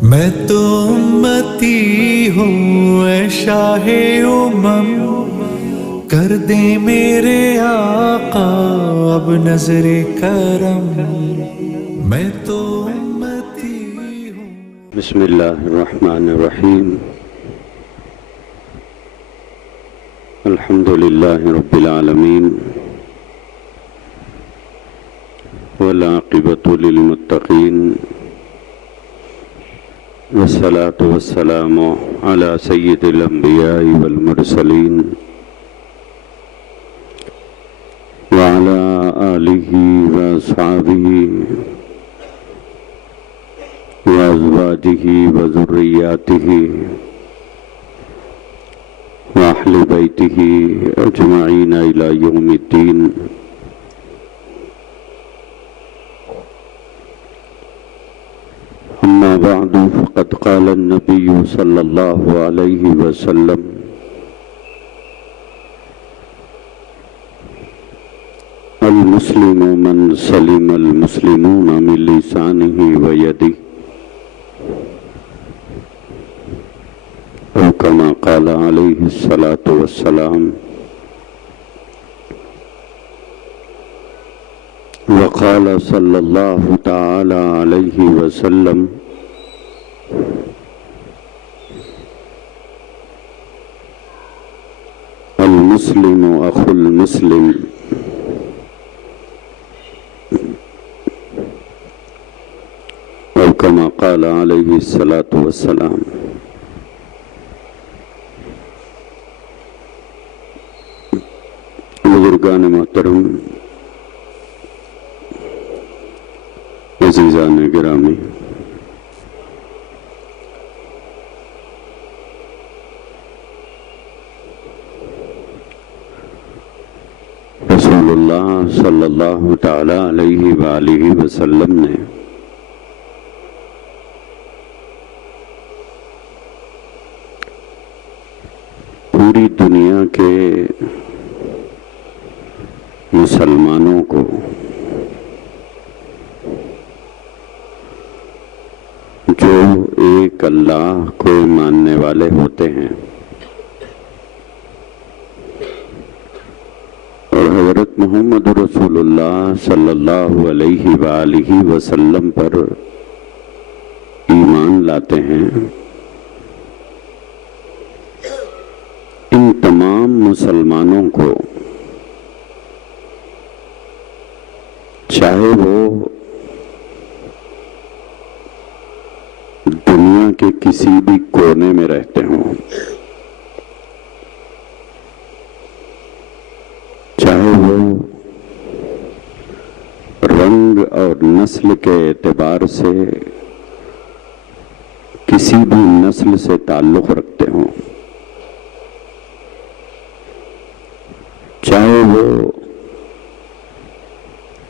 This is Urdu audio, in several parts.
میں تو امتی ہوں اے شاہ امم، کر دیں میرے آقا اب نظر کرم، میں تو امتی ہوں۔ بسم اللہ الرحمن الرحیم، الحمد للہ رب العالمین، والعاقبۃ للمتقین، والصلاة والسلام علی سید الانبیاء والمرسلین، وعلی آلہ واصحابہ وازواجہ وذریاتہ واہل بیتہ اجمعین الی یوم الدین۔ اما بعد فقد قال النبی صلی اللہ علیہ وسلم: المسلم من سلم المسلمون من لسانہ ویدہ، او کما قال علیہ الصلاۃ والسلام۔ وقال صلی اللہ تعالی علیہ وسلم: المسلم اخو المسلم، او کما قال علیہ الصلاۃ والسلام۔ بزرگان محترم، عزیزان گرامی، رسول اللہ صلی اللہ تعالی علیہ وآلہ وسلم نے پوری دنیا کے مسلمانوں کو جو ایک اللہ کو ماننے والے ہوتے ہیں اور حضرت محمد رسول اللہ صلی اللہ علیہ وآلہ وسلم پر ایمان لاتے ہیں، ان تمام مسلمانوں کو چاہے وہ دنیا کے کسی بھی کونے میں رہتے ہوں، چاہے وہ رنگ اور نسل کے اعتبار سے کسی بھی نسل سے تعلق رکھتے ہوں، چاہے وہ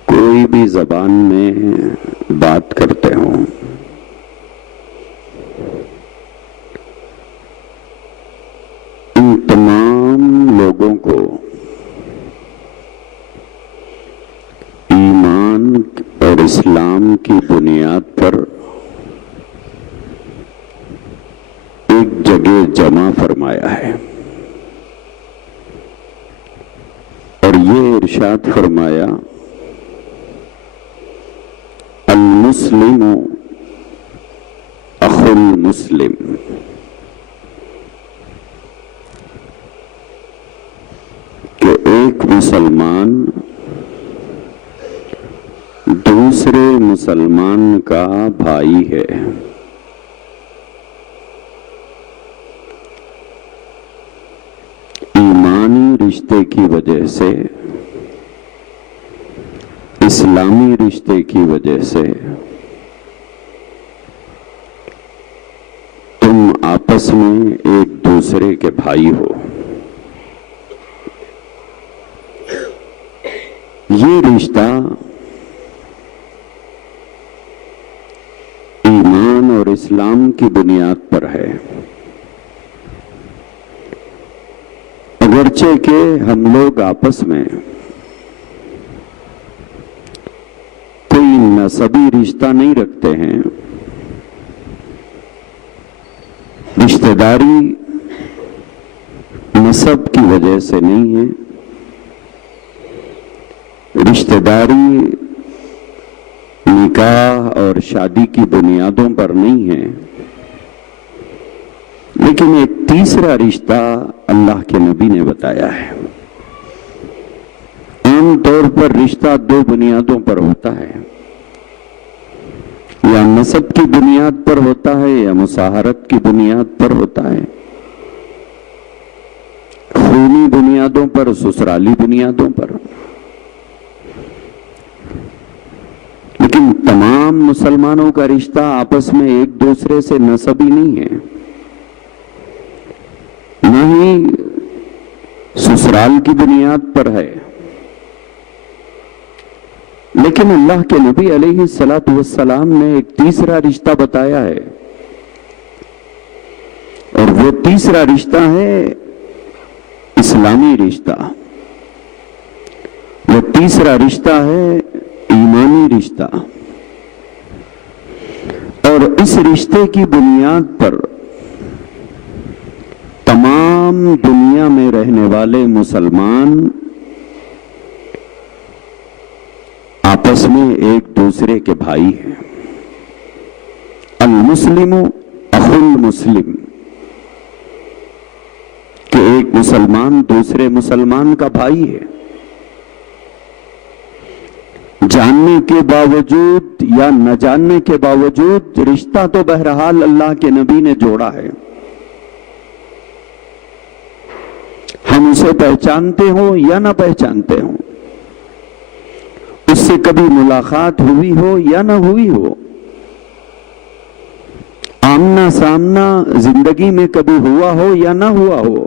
کوئی بھی زبان میں بات کرتے ہوں، ان تمام لوگوں کو ایمان اور اسلام کی بنیاد پر ایک جگہ جمع فرمایا ہے، اور یہ ارشاد فرمایا: المسلم اخو المسلم، کہ ایک مسلمان دوسرے مسلمان کا بھائی ہے۔ ایمانی رشتے کی وجہ سے، اسلامی رشتے کی وجہ سے تم آپس میں ایک دوسرے کے بھائی ہو۔ یہ رشتہ ایمان اور اسلام کی بنیاد پر ہے، اگرچہ کہ ہم لوگ آپس میں کوئی نسبی رشتہ نہیں رکھتے ہیں، رشتہ داری نسب کی وجہ سے نہیں ہے، رشتہ داری نکاح اور شادی کی بنیادوں پر نہیں ہے، لیکن ایک تیسرا رشتہ اللہ کے نبی نے بتایا ہے۔ عام طور پر رشتہ دو بنیادوں پر ہوتا ہے، یا نسب کی بنیاد پر ہوتا ہے یا مساہرت کی بنیاد پر ہوتا ہے، خونی بنیادوں پر، سسرالی بنیادوں پر۔ لیکن تمام مسلمانوں کا رشتہ آپس میں ایک دوسرے سے نسبی نہیں ہے، نہ ہی سسرال کی بنیاد پر ہے، لیکن اللہ کے نبی علیہ الصلوۃ والسلام نے ایک تیسرا رشتہ بتایا ہے، اور وہ تیسرا رشتہ ہے اسلامی رشتہ، وہ تیسرا رشتہ ہے ایمانی رشتہ، اور اس رشتے کی بنیاد پر تمام دنیا میں رہنے والے مسلمان آپس میں ایک دوسرے کے بھائی ہیں۔ المسلم اخو المسلم، کہ ایک مسلمان دوسرے مسلمان کا بھائی ہے۔ جاننے کے باوجود یا نہ جاننے کے باوجود رشتہ تو بہرحال اللہ کے نبی نے جوڑا ہے۔ ہم اسے پہچانتے ہوں یا نہ پہچانتے ہوں، اس سے کبھی ملاقات ہوئی ہو یا نہ ہوئی ہو، آمنا سامنا زندگی میں کبھی ہوا ہو یا نہ ہوا ہو،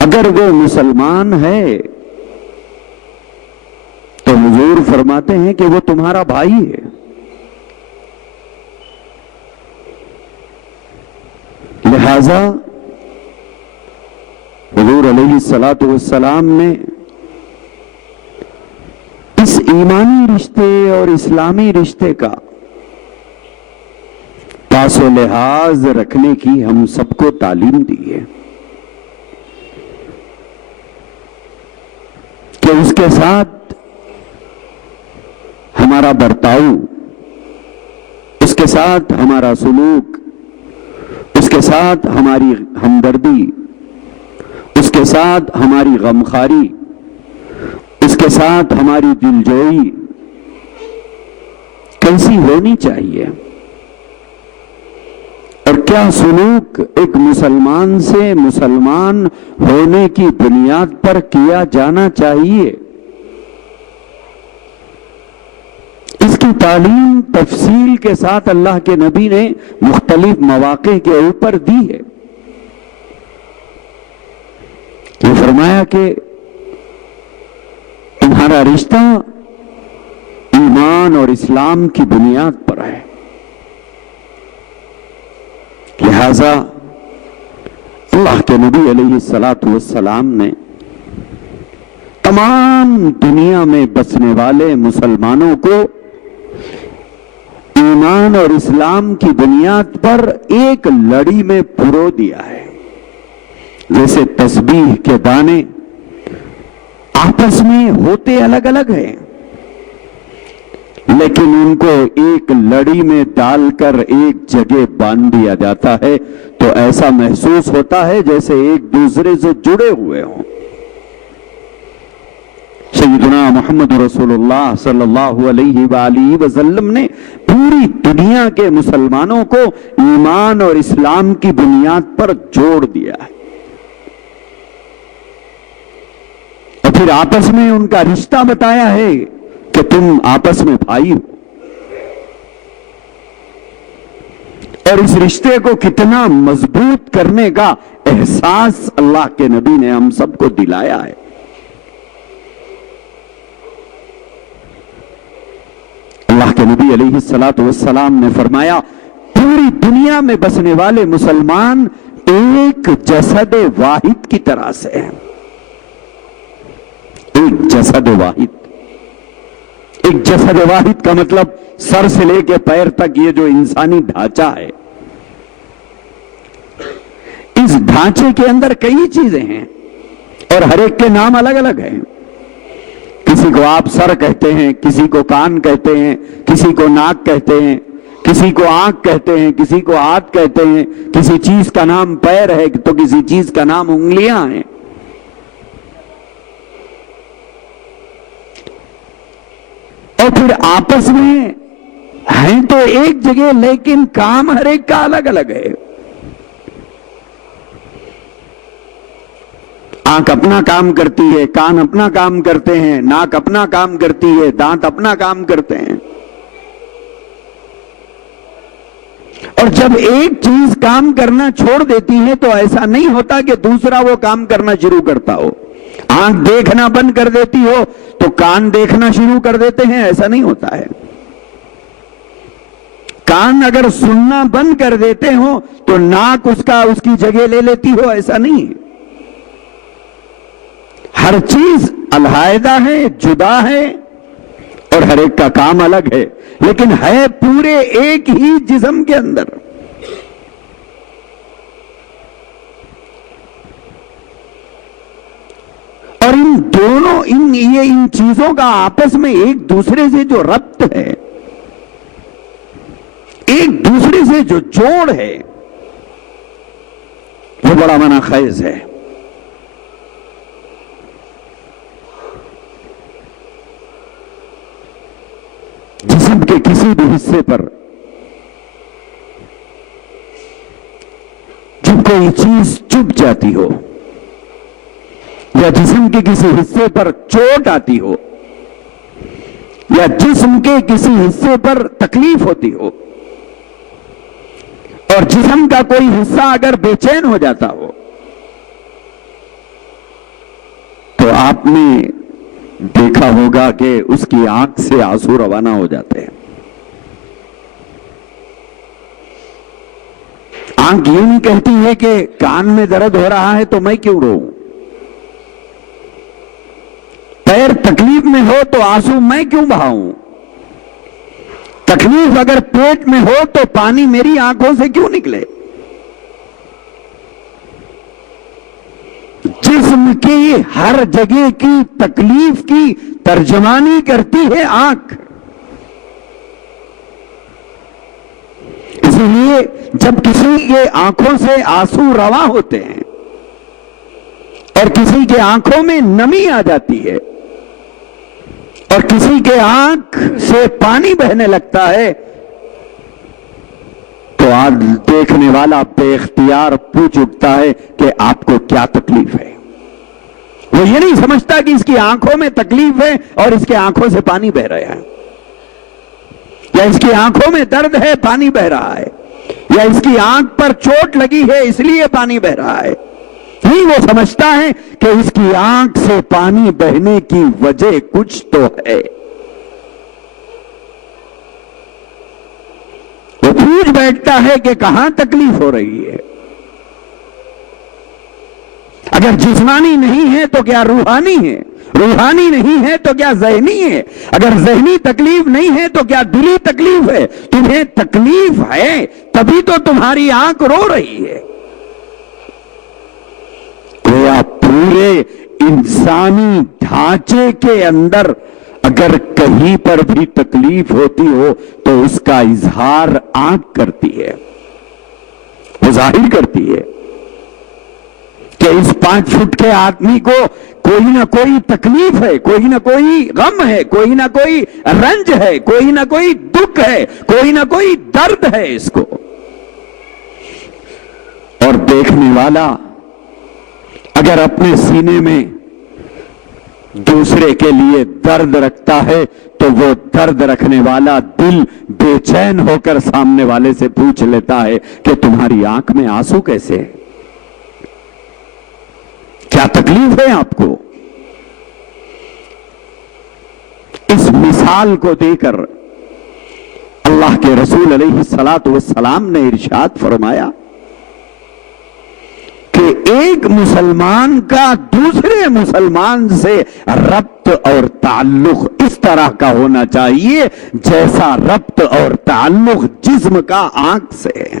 اگر وہ مسلمان ہے تو حضور فرماتے ہیں کہ وہ تمہارا بھائی ہے۔ لہذا حضور علیہ الصلوۃ والسلام نے اس ایمانی رشتے اور اسلامی رشتے کا پاس و لحاظ رکھنے کی ہم سب کو تعلیم دی ہے، کہ اس کے ساتھ ہمارا برتاؤ، اس کے ساتھ ہمارا سلوک، اس کے ساتھ ہماری ہمدردی، اس کے ساتھ ہماری غمخواری، اس کے ساتھ ہماری دلجوئی کیسی ہونی چاہیے، اور کیا سلوک ایک مسلمان سے مسلمان ہونے کی بنیاد پر کیا جانا چاہیے، اس کی تعلیم تفصیل کے ساتھ اللہ کے نبی نے مختلف مواقع کے اوپر دی ہے۔ یہ فرمایا کہ تمہارا رشتہ ایمان اور اسلام کی بنیاد پر ہے، لہذا اللہ کے نبی علیہ الصلوۃ والسلام نے تمام دنیا میں بسنے والے مسلمانوں کو ایمان اور اسلام کی بنیاد پر ایک لڑی میں پرو دیا ہے۔ جیسے تسبیح کے دانے آپس میں ہوتے الگ الگ ہیں، لیکن ان کو ایک لڑی میں ڈال کر ایک جگہ باندھ دیا جاتا ہے تو ایسا محسوس ہوتا ہے جیسے ایک دوسرے سے جڑے ہوئے ہوں۔ سیدنا محمد رسول اللہ صلی اللہ علیہ وآلہ وسلم نے پوری دنیا کے مسلمانوں کو ایمان اور اسلام کی بنیاد پر جوڑ دیا ہے، اور پھر آپس میں ان کا رشتہ بتایا ہے کہ تم آپس میں بھائی ہو، اور اس رشتے کو کتنا مضبوط کرنے کا احساس اللہ کے نبی نے ہم سب کو دلایا ہے۔ اللہ کے نبی علیہ الصلوۃ والسلام نے فرمایا پوری دنیا میں بسنے والے مسلمان ایک جسد واحد کی طرح سے ہیں، ایک جسد واحد۔ ایک جسد واحد کا مطلب سر سے لے کے پیر تک یہ جو انسانی ڈھانچہ ہے اس ڈھانچے کے اندر کئی چیزیں ہیں اور ہر ایک کے نام الگ الگ ہیں. کسی کو آپ سر کہتے ہیں, کسی کو کان کہتے ہیں, کسی کو ناک کہتے ہیں, کسی کو آنکھ کہتے ہیں, کسی کو ہاتھ کہتے ہیں, کسی چیز کا نام پیر ہے تو کسی چیز کا نام انگلیاں ہیں. اور پھر آپس میں ہیں تو ایک جگہ, لیکن کام ہر ایک کا الگ الگ ہے. آنکھ اپنا کام کرتی ہے, کان اپنا کام کرتے ہیں, ناک اپنا کام کرتی ہے, دانت اپنا کام کرتے ہیں. اور جب ایک چیز کام کرنا چھوڑ دیتی ہے تو ایسا نہیں ہوتا کہ دوسرا وہ کام کرنا شروع کرتا ہو. آنکھ دیکھنا بند کر دیتی ہو تو کان دیکھنا شروع کر دیتے ہیں, ایسا نہیں ہوتا ہے. کان اگر سننا بند کر دیتے ہو تو ناک اس کی جگہ لے لیتی ہو, ایسا نہیں ہے. ہر چیز علیحدہ ہے, جدا ہے, اور ہر ایک کا کام الگ ہے, لیکن ہے پورے ایک ہی جسم کے اندر. اور ان دونوں ان چیزوں کا آپس میں ایک دوسرے سے جو ربط ہے, ایک دوسرے سے جو جوڑ ہے, وہ بڑا منع خیز ہے. جسم کے کسی بھی حصے پر جب کوئی چیز چبھ جاتی ہو, یا جسم کے کسی حصے پر چوٹ آتی ہو, یا جسم کے کسی حصے پر تکلیف ہوتی ہو, اور جسم کا کوئی حصہ اگر بے چین ہو جاتا ہو, تو آپ نے دیکھا ہوگا کہ اس کی آنکھ سے آنسو روانہ ہو جاتے ہیں. آنکھ یہ نہیں کہتی ہے کہ کان میں درد ہو رہا ہے تو میں کیوں روؤں. پیر تکلیف میں ہو تو آنسو میں کیوں بہاؤں. تکلیف اگر پیٹ میں ہو تو پانی میری آنکھوں سے کیوں نکلے. جسم کی ہر جگہ کی تکلیف کی ترجمانی کرتی ہے آنکھ. اسی لیے جب کسی کے آنکھوں سے آنسو رواں ہوتے ہیں اور کسی کے آنکھوں میں نمی آ جاتی ہے اور کسی کے آنکھ سے پانی بہنے لگتا ہے, تو آج دیکھنے والا بے اختیار پوچھ اٹھتا ہے کہ آپ کو کیا تکلیف ہے. وہ یہ نہیں سمجھتا کہ اس کی آنکھوں میں تکلیف ہے اور اس کے آنکھوں سے پانی بہ رہا ہے, یا اس کی آنکھوں میں درد ہے پانی بہ رہا ہے, یا اس کی آنکھ پر چوٹ لگی ہے اس لیے پانی بہ رہا ہے. نہیں, وہ سمجھتا ہے کہ اس کی آنکھ سے پانی بہنے کی وجہ کچھ تو ہے. وہ پوچھ بیٹھتا ہے کہ کہاں تکلیف ہو رہی ہے. اگر جسمانی نہیں ہے تو کیا روحانی ہے, روحانی نہیں ہے تو کیا ذہنی ہے, اگر ذہنی تکلیف نہیں ہے تو کیا دلی تکلیف ہے. تمہیں تکلیف ہے تبھی تو تمہاری آنکھ رو رہی ہے. گویا پورے انسانی ڈھانچے کے اندر اگر کہیں پر بھی تکلیف ہوتی ہو تو اس کا اظہار آنکھ کرتی ہے, وہ ظاہر کرتی ہے کہ اس 5 فٹ کے آدمی کو کوئی نہ کوئی تکلیف ہے, کوئی نہ کوئی غم ہے, کوئی نہ کوئی رنج ہے, کوئی نہ کوئی دکھ ہے, کوئی نہ کوئی درد ہے اس کو. اور دیکھنے والا اگر اپنے سینے میں دوسرے کے لیے درد رکھتا ہے تو وہ درد رکھنے والا دل بے چین ہو کر سامنے والے سے پوچھ لیتا ہے کہ تمہاری آنکھ میں آنسو کیسے ہے, کیا تکلیف ہے آپ کو. اس مثال کو دے کر اللہ کے رسول علیہ الصلاۃ والسلام نے ارشاد فرمایا کہ ایک مسلمان کا دوسرے مسلمان سے ربط اور تعلق اس طرح کا ہونا چاہیے جیسا ربط اور تعلق جسم کا آنکھ سے ہے.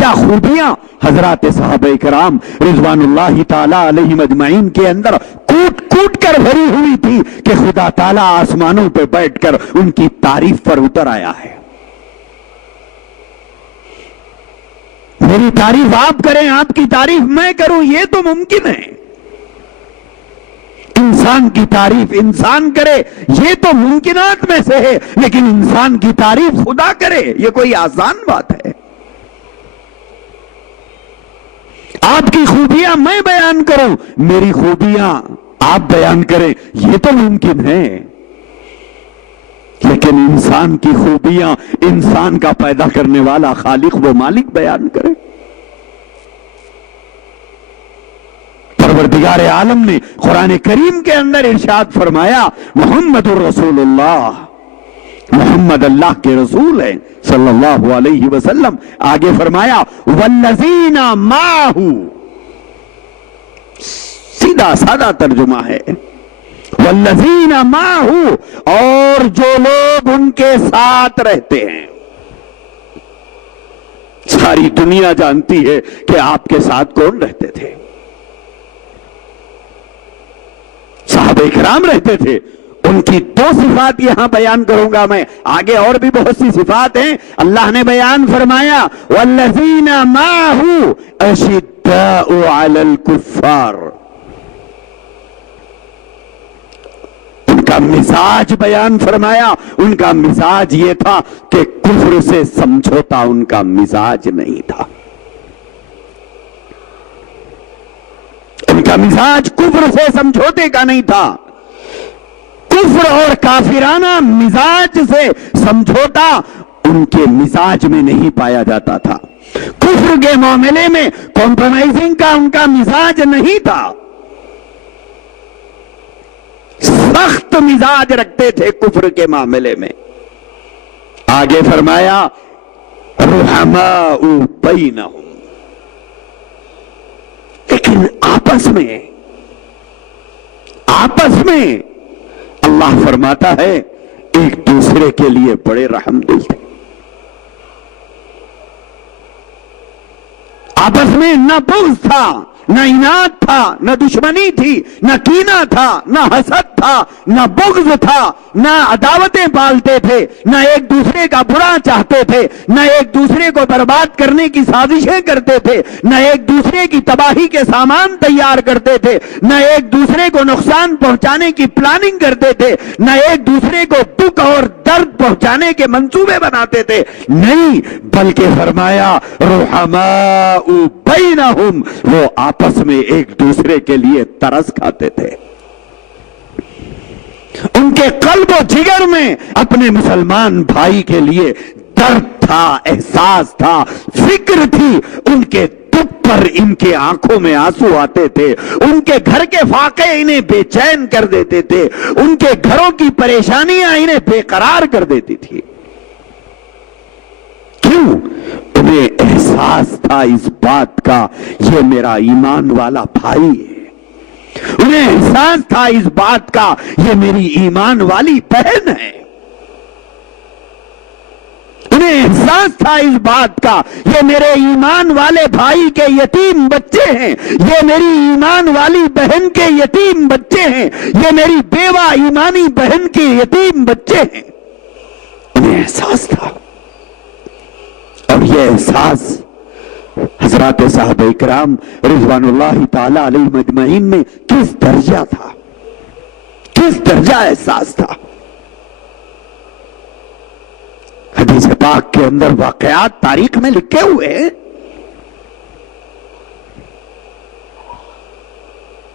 کیا خوبیاں حضرات صحابہ کرام رضوان اللہ تعالی علیہم اجمعین کے اندر کوٹ کوٹ کر بھری ہوئی تھی کہ خدا تعالی آسمانوں پہ بیٹھ کر ان کی تعریف پر اتر آیا ہے۔ میری تعریف آپ کریں، آپ کی تعریف میں کروں، یہ تو ممکن ہے۔ انسان کی تعریف انسان کرے یہ تو ممکنات میں سے ہے، لیکن انسان کی تعریف خدا کرے یہ کوئی آسان بات ہے؟ آپ کی خوبیاں میں بیان کروں، میری خوبیاں آپ بیان کریں، یہ تو ممکن ہے، لیکن انسان کی خوبیاں انسان کا پیدا کرنے والا خالق و مالک بیان کرے۔ پروردگار عالم نے قرآن کریم کے اندر ارشاد فرمایا، محمد الرسول اللہ، محمد اللہ کے رسول ہیں صلی اللہ علیہ وسلم۔ آگے فرمایا والذین معہ، سیدھا سادہ ترجمہ ہے والذین معہ، اور جو لوگ ان کے ساتھ رہتے ہیں۔ ساری دنیا جانتی ہے کہ آپ کے ساتھ کون رہتے تھے، صحابہ کرام رہتے تھے۔ ان کی دو صفات یہاں بیان کروں گا میں، آگے اور بھی بہت سی صفات ہیں۔ اللہ نے بیان فرمایا والذین معہ اشداء علی الکفار، ان کا مزاج بیان فرمایا، ان کا مزاج یہ تھا کہ کفر سے سمجھوتا ان کا مزاج نہیں تھا، ان کا مزاج کفر سے سمجھوتے کا نہیں تھا۔ کفر اور کافرانہ مزاج سے سمجھوتا ان کے مزاج میں نہیں پایا جاتا تھا۔ کفر کے معاملے میں کمپرومائزنگ کا ان کا مزاج نہیں تھا، سخت مزاج رکھتے تھے کفر کے معاملے میں۔ آگے فرمایا رحماء بینہم، لیکن آپس میں اللہ فرماتا ہے ایک دوسرے کے لیے بڑے رحم دل تھے۔ آپس میں نہ بغض تھا، نہ عناد تھا، نہ دشمنی تھی، نہ کینہ تھا، نہ حسد تھا، نہ بغض تھا، نہ عداوتیں پالتے تھے، نہ ایک دوسرے کا برا چاہتے تھے، نہ ایک دوسرے کو برباد کرنے کی سازشیں کرتے تھے، نہ ایک دوسرے کی تباہی کے سامان تیار کرتے تھے، نہ ایک دوسرے کو نقصان پہنچانے کی پلاننگ کرتے تھے، نہ ایک دوسرے کو دکھ اور درد پہنچانے کے منصوبے بناتے تھے، نہیں، بلکہ فرمایا رحماء بینہم، وہ آپس میں ایک دوسرے کے لیے ترس کھاتے تھے۔ ان کے قلب و جگر میں اپنے مسلمان بھائی کے لیے درد تھا، احساس تھا، فکر تھی، ان کے دکھ پر ان کے آنکھوں میں آنسو آتے تھے، ان کے گھر کے واقعے انہیں بے چین کر دیتے تھے، ان کے گھروں کی پریشانیاں انہیں بے قرار کر دیتی تھی۔ کیوں؟ انہیں احساس تھا اس بات کا یہ میرا ایمان والا بھائی ہے، انہیں احساس تھا اس بات کا یہ میری ایمان والی بہن ہے، انہیں احساس تھا اس بات کا یہ میرے ایمان والے بھائی کے یتیم بچے ہیں، یہ میری ایمان والی بہن کے یتیم بچے ہیں، یہ میری بیوہ ایمانی بہن کے یتیم بچے ہیں۔ انہیں احساس تھا، اور یہ احساس حضرات صحابہ کرام رضوان اللہ تعالی علیہم اجمعین میں کس درجہ تھا، کس درجہ احساس تھا۔ حدیث پاک کے اندر واقعات تاریخ میں لکھے ہوئے ہیں۔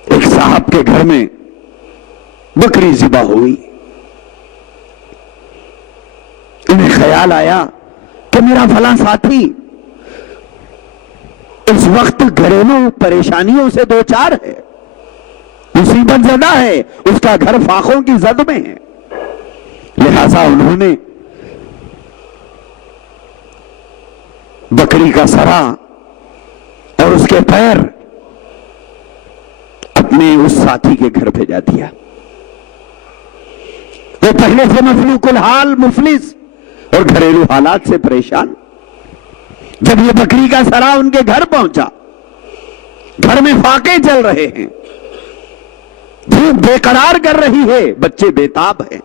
ایک صاحب کے گھر میں بکری ذبح ہوئی، انہیں خیال آیا کہ میرا فلاں ساتھی اس وقت گھریلو پریشانیوں سے دوچار ہے، مصیبت زدہ ہے، اس کا گھر فاقوں کی زد میں ہے، لہذا انہوں نے بکری کا سرا اور اس کے پیر اپنے اس ساتھی کے گھر بھیجا دیا۔ وہ پہلے سے مفلوق الحال، مفلس اور گھریلو حالات سے پریشان، جب یہ بکری کا سرا ان کے گھر پہنچا، گھر میں فاقے چل رہے ہیں، بھوک بے قرار کر رہی ہے، بچے بےتاب ہیں،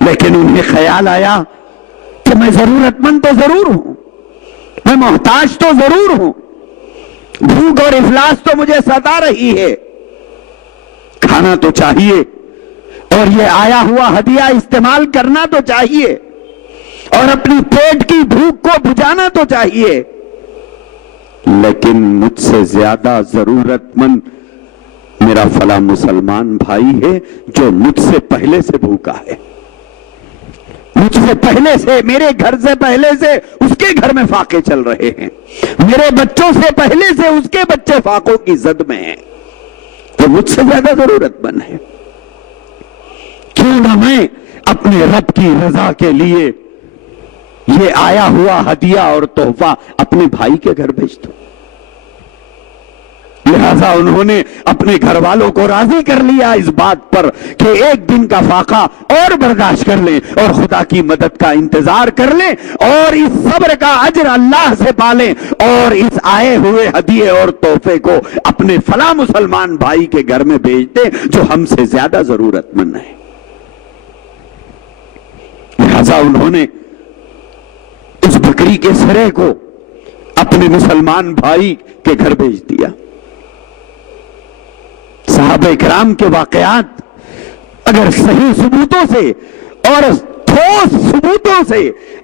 لیکن انہیں خیال آیا کہ میں ضرورت مند تو ضرور ہوں، میں محتاج تو ضرور ہوں، بھوک اور افلاس تو مجھے ستا رہی ہے، کھانا تو چاہیے اور یہ آیا ہوا ہدیہ استعمال کرنا تو چاہیے اور اپنی پیٹ کی بھوک کو بجھانا تو چاہیے، لیکن مجھ سے زیادہ ضرورت مند میرا فلاں مسلمان بھائی ہے جو مجھ سے پہلے سے بھوکا ہے، مجھ سے پہلے سے، میرے گھر سے پہلے سے اس کے گھر میں فاقے چل رہے ہیں، میرے بچوں سے پہلے سے اس کے بچے فاقوں کی زد میں ہیں، وہ مجھ سے زیادہ ضرورت مند ہے، کیوں نہ میں اپنے رب کی رضا کے لیے یہ آیا ہوا ہدیہ اور تحفہ اپنے بھائی کے گھر بھیج دوں۔ لہذا انہوں نے اپنے گھر والوں کو راضی کر لیا اس بات پر کہ ایک دن کا فاقہ اور برداشت کر لیں اور خدا کی مدد کا انتظار کر لیں اور اس صبر کا اجر اللہ سے پالیں اور اس آئے ہوئے ہدیے اور تحفے کو اپنے فلاں مسلمان بھائی کے گھر میں بھیج دیں جو ہم سے زیادہ ضرورت مند ہے۔ لہذا انہوں نے اس بکری کے سرے کو اپنے مسلمان بھائی کے گھر بھیج دیا۔ صحابہ کرام کے واقعات اگر صحیح ثبوتوں سے اور ٹھوس ثبوتوں سے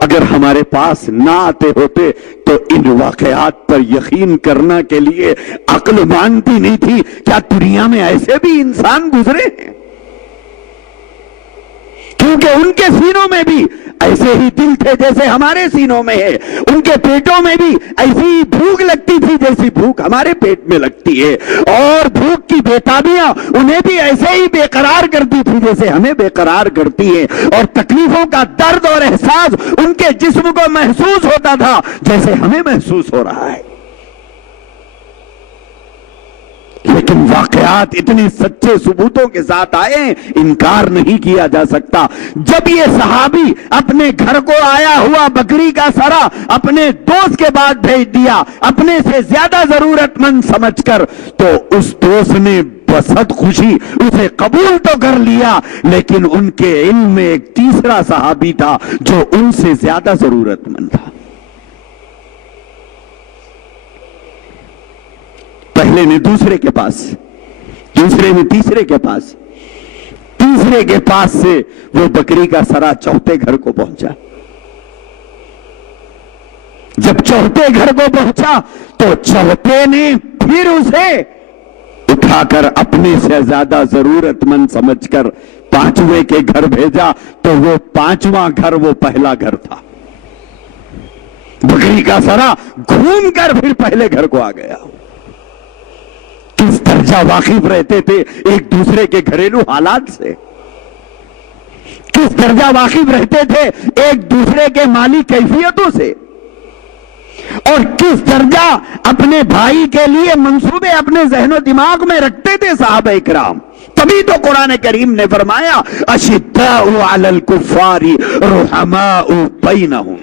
اگر ہمارے پاس نہ آتے ہوتے تو ان واقعات پر یقین کرنا کے لیے عقل مانتی نہیں تھی۔ کیا دنیا میں ایسے بھی انسان گزرے ہیں؟ کیونکہ ان کے سینوں میں بھی ایسے ہی دل تھے جیسے ہمارے سینوں میں ہے، ان کے پیٹوں میں بھی ایسی بھوک لگتی تھی جیسی بھوک ہمارے پیٹ میں لگتی ہے، اور بھوک کی بےتابیاں انہیں بھی ایسے ہی بے قرار کرتی تھی جیسے ہمیں بے قرار کرتی ہے، اور تکلیفوں کا درد اور احساس ان کے جسم کو محسوس ہوتا تھا جیسے ہمیں محسوس ہو رہا ہے۔ لیکن واقعات اتنے سچے ثبوتوں کے ساتھ آئے ہیں، انکار نہیں کیا جا سکتا۔ جب یہ صحابی اپنے گھر کو آیا ہوا بکری کا سرا اپنے دوست کے بعد بھیج دیا اپنے سے زیادہ ضرورت مند سمجھ کر، تو اس دوست نے بصد خوشی اسے قبول تو کر لیا، لیکن ان کے علم میں ایک تیسرا صحابی تھا جو ان سے زیادہ ضرورت مند تھا۔ پہلے نے دوسرے کے پاس، دوسرے نے تیسرے کے پاس، تیسرے کے پاس سے وہ بکری کا سرا چوتھے گھر کو پہنچا۔ جب چوتھے گھر کو پہنچا تو چوتھے نے پھر اسے اٹھا کر اپنے سے زیادہ ضرورت مند سمجھ کر پانچویں کے گھر بھیجا، تو وہ پانچواں گھر وہ پہلا گھر تھا۔ بکری کا سرا گھوم کر پھر پہلے گھر کو آ گیا۔ کس درجہ واقف رہتے تھے ایک دوسرے کے گھریلو حالات سے، کس درجہ واقف رہتے تھے ایک دوسرے کے مالی کیفیتوں سے، اور کس درجہ اپنے بھائی کے لیے منصوبے اپنے ذہن و دماغ میں رکھتے تھے صحابہ کرام۔ تبھی تو قرآن کریم نے فرمایا اشداء علی الکفار رحماء بینہم،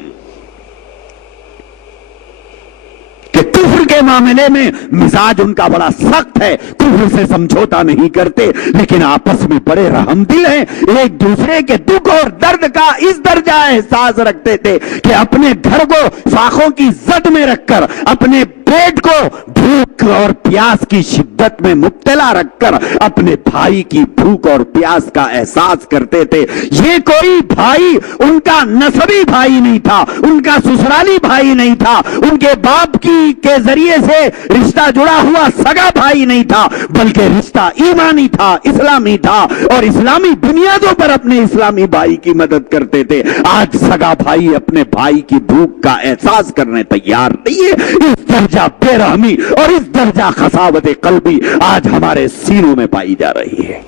کہ کفر کے معاملے میں مزاج ان کا بڑا سخت ہے، کفر سے سمجھوتا نہیں کرتے، لیکن آپس میں بڑے رحم دل ہیں، ایک دوسرے کے دکھ اور درد کا اس درجہ احساس رکھتے تھے کہ اپنے گھر کو فاقوں کی زد میں رکھ کر، اپنے پیٹ کو بھوک اور پیاس کی شدت میں مبتلا رکھ کر اپنے بھائی کی بھوک اور پیاس کا احساس کرتے تھے۔ یہ کوئی بھائی ان کا نسبی بھائی نہیں تھا، ان کا سسرالی بھائی نہیں تھا، ان کے باپ کے ذریعے سے رشتہ جڑا ہوا سگا بھائی نہیں تھا، بلکہ رشتہ ایمانی تھا، اسلامی تھا، اور اسلامی بنیادوں پر اپنے اسلامی بھائی کی مدد کرتے تھے۔ آج سگا بھائی اپنے بھائی کی بھوک کا احساس کرنے تیار نہیں ہے۔ اس درجہ بے رحمی اور اس درجہ خساوت قلبی آج ہمارے سینوں میں پائی جا رہی ہے۔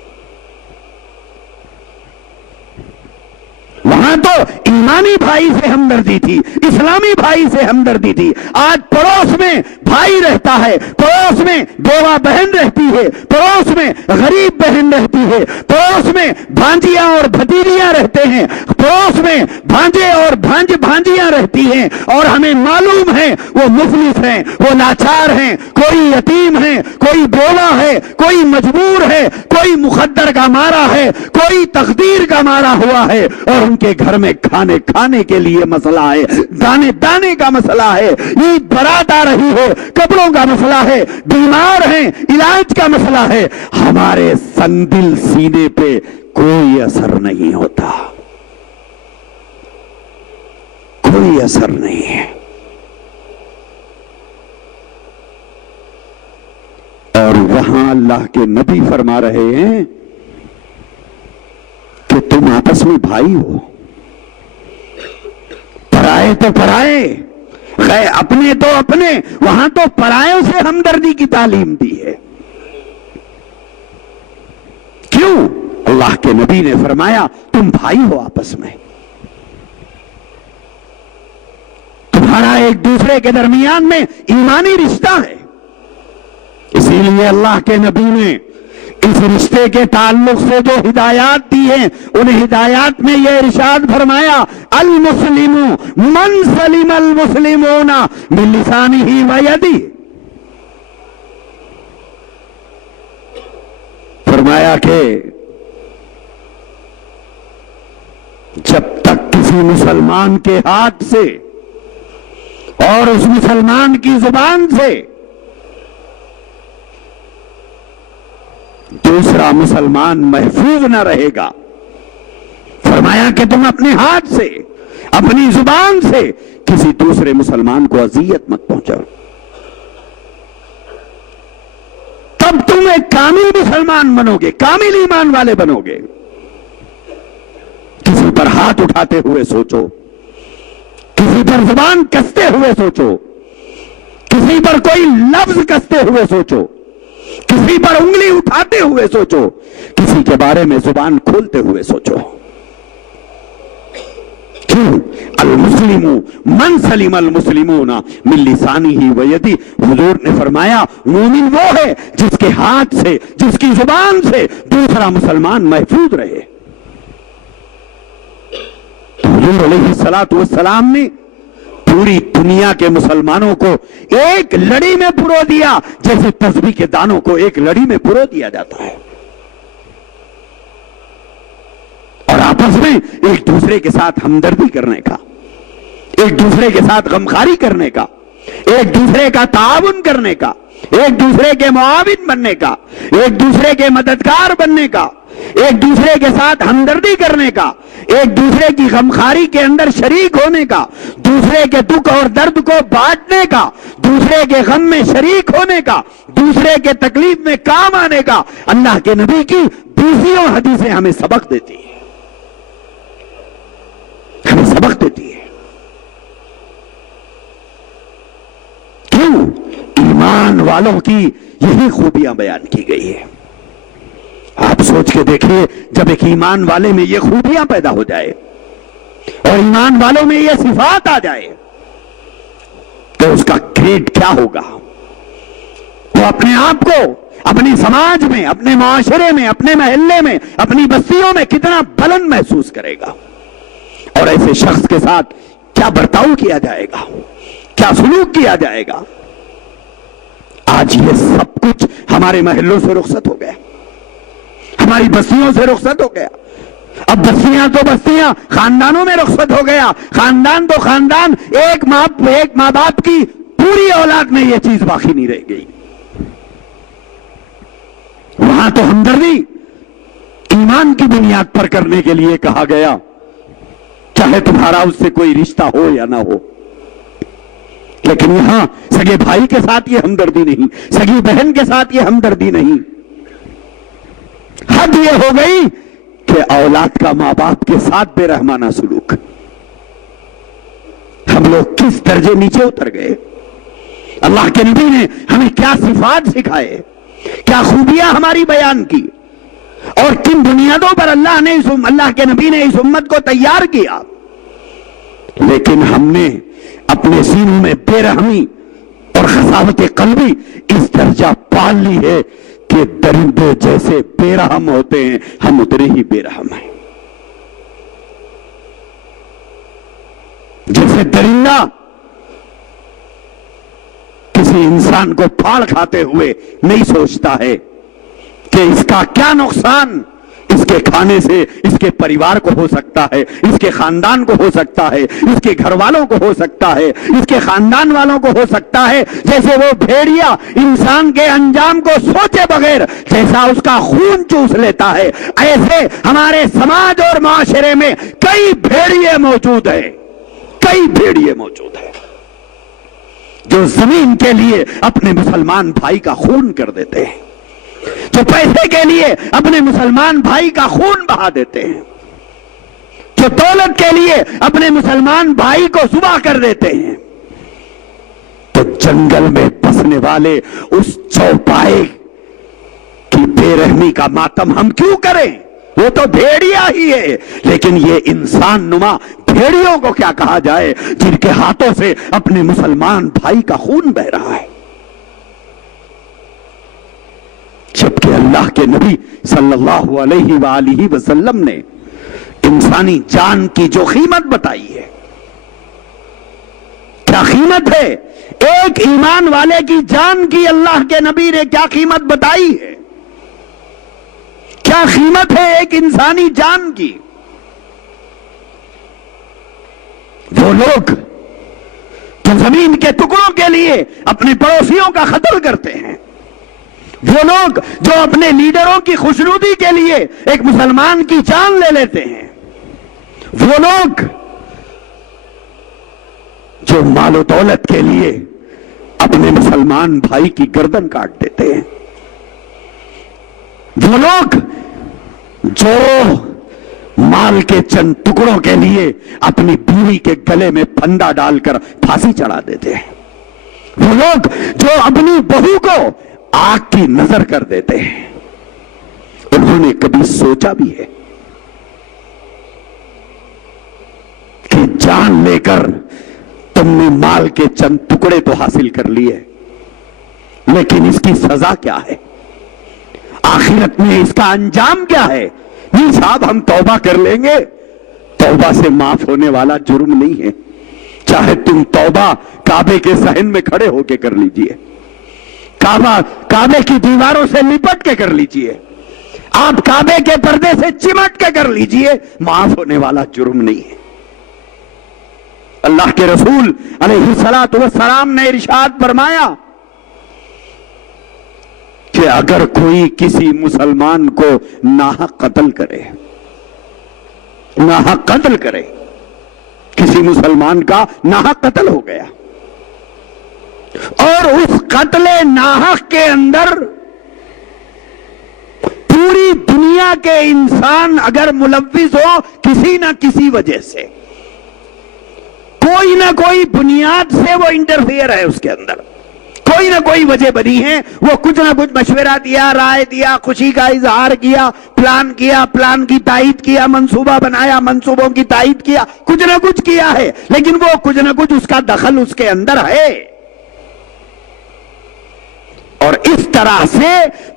وہاں تو ایمانی بھائی سے ہمدردی تھی، اسلامی بھائی سے ہمدردی تھی۔ آج پڑوس میں بھائی رہتا ہے، پڑوس میں بیوہ بہن رہتی ہے، پڑوس میں غریب بہن رہتی ہے، پڑوس میں بھانجیاں اور بھتیجیاں رہتے ہیں، پڑوس میں بھانجے اور بھانجیاں رہتی ہیں، اور ہمیں معلوم ہے وہ مفلس ہیں، وہ لاچار ہیں، کوئی یتیم ہے، کوئی بیوہ ہے، کوئی مجبور ہے، کوئی مخدر کا مارا ہے، کوئی تقدیر کا مارا ہوا ہے، اور ان کے گھر میں کھانے کے لیے مسئلہ ہے، دانے کا مسئلہ ہے، عید برات آ رہی ہے، کپڑوں کا مسئلہ ہے، بیمار ہیں، علاج کا مسئلہ ہے۔ ہمارے سنگ دل سینے پہ کوئی اثر نہیں ہوتا، کوئی اثر نہیں ہے۔ اور وہاں اللہ کے نبی فرما رہے ہیں کہ تم آپس میں بھائی ہو، پرائے تو پرائے، اپنے تو اپنے، وہاں تو پرائوں سے ہمدردی کی تعلیم دی ہے۔ کیوں؟ اللہ کے نبی نے فرمایا تم بھائی ہو آپس میں، تمہارا ایک دوسرے کے درمیان میں ایمانی رشتہ ہے۔ اسی لیے اللہ کے نبی نے اس رشتے کے تعلق سے جو ہدایات دی ہیں، ان ہدایات میں یہ ارشاد فرمایا المسلم من سلم المسلمون من لسانہ و یدہ، فرمایا کہ جب تک کسی مسلمان کے ہاتھ سے اور اس مسلمان کی زبان سے دوسرا مسلمان محفوظ نہ رہے گا، فرمایا کہ تم اپنے ہاتھ سے، اپنی زبان سے کسی دوسرے مسلمان کو اذیت مت پہنچاؤ، تب تم ایک کامل مسلمان بنو گے، کامل ایمان والے بنو گے۔ کسی پر ہاتھ اٹھاتے ہوئے سوچو، کسی پر زبان کستے ہوئے سوچو، کسی پر کوئی لفظ کستے ہوئے سوچو، کسی پر انگلی اٹھاتے ہوئے سوچو، کسی کے بارے میں زبان کھولتے ہوئے سوچو۔ کیوں؟ المسلم من سلم المسلمون من لسانہ و یدہ، حضور نے فرمایا مومن وہ ہے جس کے ہاتھ سے، جس کی زبان سے دوسرا مسلمان محفوظ رہے۔ حضور علیہ الصلوۃ والسلام نے پوری دنیا کے مسلمانوں کو ایک لڑی میں پرو دیا، جیسے تسبیح کے دانوں کو ایک لڑی میں پرو دیا جاتا ہے، اور آپس میں ایک دوسرے کے ساتھ ہمدردی کرنے کا، ایک دوسرے کے ساتھ غمخواری کرنے کا، ایک دوسرے کا تعاون کرنے کا، ایک دوسرے کے معاون بننے کا، ایک دوسرے کے مددگار بننے کا، ایک دوسرے کے ساتھ ہمدردی کرنے کا، ایک دوسرے کی غمخواری کے اندر شریک ہونے کا، دوسرے کے دکھ اور درد کو بانٹنے کا، دوسرے کے غم میں شریک ہونے کا، دوسرے کے تکلیف میں کام آنے کا۔ اللہ کے نبی کی دوسریوں حدیثیں ہمیں سبق دیتی ہیں، ہمیں سبق دیتی ہے۔ کیوں؟ ایمان والوں کی یہی خوبیاں بیان کی گئی ہے۔ آپ سوچ کے دیکھیے، جب ایک ایمان والے میں یہ خوبیاں پیدا ہو جائے اور ایمان والوں میں یہ صفات آ جائے تو اس کا گریڈ کیا ہوگا؟ وہ اپنے آپ کو اپنی سماج میں، اپنے معاشرے میں، اپنے محلے میں، اپنی بستیوں میں کتنا بلند محسوس کرے گا، اور ایسے شخص کے ساتھ کیا برتاؤ کیا جائے گا، کیا سلوک کیا جائے گا۔ آج یہ سب کچھ ہمارے محلوں سے رخصت ہو گیا، ہماری بستیوں سے رخصت ہو گیا۔ اب بستیاں تو بستیاں، خاندانوں میں رخصت ہو گیا، خاندان تو خاندان، ایک ماں باپ کی پوری اولاد میں یہ چیز باقی نہیں رہ گئی۔ وہاں تو ہمدردی ایمان کی بنیاد پر کرنے کے لیے کہا گیا، چاہے تمہارا اس سے کوئی رشتہ ہو یا نہ ہو۔ لیکن یہاں سگے بھائی کے ساتھ یہ ہمدردی نہیں، سگی بہن کے ساتھ یہ ہمدردی نہیں۔ حد یہ ہو گئی کہ اولاد کا ماں باپ کے ساتھ بے رحمانہ سلوک۔ ہم لوگ کس درجے نیچے اتر گئے۔ اللہ کے نبی نے ہمیں کیا صفات سکھائے، کیا خوبیاں ہماری بیان کی۔ اور کن بنیادوں پر اللہ کے نبی نے اس امت کو تیار کیا، لیکن ہم نے اپنے سینوں میں بے رحمی اور خساوت قلبی اس درجہ پال لی ہے کہ درندے جیسے بے رحم ہوتے ہیں ہم اتنے ہی بے رحم ہیں۔ جیسے درندہ کسی انسان کو پھاڑ کھاتے ہوئے نہیں سوچتا ہے کہ اس کا کیا نقصان اس کے کھانے سے اس کے پریوار کو ہو سکتا ہے، اس کے خاندان کو ہو سکتا ہے، اس کے گھر والوں کو ہو سکتا ہے، اس کے خاندان والوں کو ہو سکتا ہے، جیسے وہ بھیڑیا انسان کے انجام کو سوچے بغیر جیسا اس کا خون چوس لیتا ہے، ایسے ہمارے سماج اور معاشرے میں کئی بھیڑیے موجود ہیں، کئی بھیڑیے موجود ہیں جو زمین کے لیے اپنے مسلمان بھائی کا خون کر دیتے ہیں، جو پیسے کے لیے اپنے مسلمان بھائی کا خون بہا دیتے ہیں، جو دولت کے لیے اپنے مسلمان بھائی کو ذبح کر دیتے ہیں۔ تو جنگل میں بسنے والے اس چوپائے کی بے رحمی کا ماتم ہم کیوں کریں؟ وہ تو بھیڑیا ہی ہے، لیکن یہ انسان نما بھیڑیوں کو کیا کہا جائے جن کے ہاتھوں سے اپنے مسلمان بھائی کا خون بہ رہا ہے۔ جبکہ اللہ کے نبی صلی اللہ علیہ وآلہ وسلم نے انسانی جان کی جو قیمت بتائی ہے، کیا قیمت ہے ایک ایمان والے کی جان کی، اللہ کے نبی نے کیا قیمت بتائی ہے، کیا قیمت ہے ایک انسانی جان کی۔ وہ لوگ جو زمین کے ٹکڑوں کے لیے اپنے پڑوسیوں کا قتل کرتے ہیں، وہ لوگ جو اپنے لیڈروں کی خوشنودی کے لیے ایک مسلمان کی جان لے لیتے ہیں، وہ لوگ جو مال و دولت کے لیے اپنے مسلمان بھائی کی گردن کاٹ دیتے ہیں، وہ لوگ جو مال کے چند ٹکڑوں کے لیے اپنی بیوی کے گلے میں پھندا ڈال کر پھانسی چڑھا دیتے ہیں، وہ لوگ جو اپنی بہو کو آگ کی نظر کر دیتے ہیں، انہوں نے کبھی سوچا بھی ہے کہ جان لے کر تم نے مال کے چند ٹکڑے تو حاصل کر لیے، لیکن اس کی سزا کیا ہے؟ آخرت میں اس کا انجام کیا ہے؟ نہیں صاحب ہم توبہ کر لیں گے، توبہ سے معاف ہونے والا جرم نہیں ہے، چاہے تم توبہ کعبے کے صحن میں کھڑے ہو کے کر لیجئے، کعبے کی دیواروں سے لپٹ کے کر لیجئے، آپ کعبے کے پردے سے چمٹ کے کر لیجئے، معاف ہونے والا جرم نہیں ہے۔ اللہ کے رسول علیہ الصلوۃ والسلام نے ارشاد فرمایا کہ اگر کوئی کسی مسلمان کو ناحق قتل کرے، ناحق قتل کرے، کسی مسلمان کا ناحق قتل ہو گیا اور اس قتل ناحق کے اندر پوری دنیا کے انسان اگر ملوث ہو کسی نہ کسی وجہ سے، کوئی نہ کوئی بنیاد سے وہ انٹرفیئر ہے، اس کے اندر کوئی نہ کوئی وجہ بنی ہے، وہ کچھ نہ کچھ مشورہ دیا، رائے دیا، خوشی کا اظہار کیا، پلان کی تائید کیا، منصوبہ بنایا، منصوبوں کی تائید کیا، کچھ نہ کچھ کیا ہے، لیکن وہ کچھ نہ کچھ اس کا دخل اس کے اندر ہے۔ اور اس طرح سے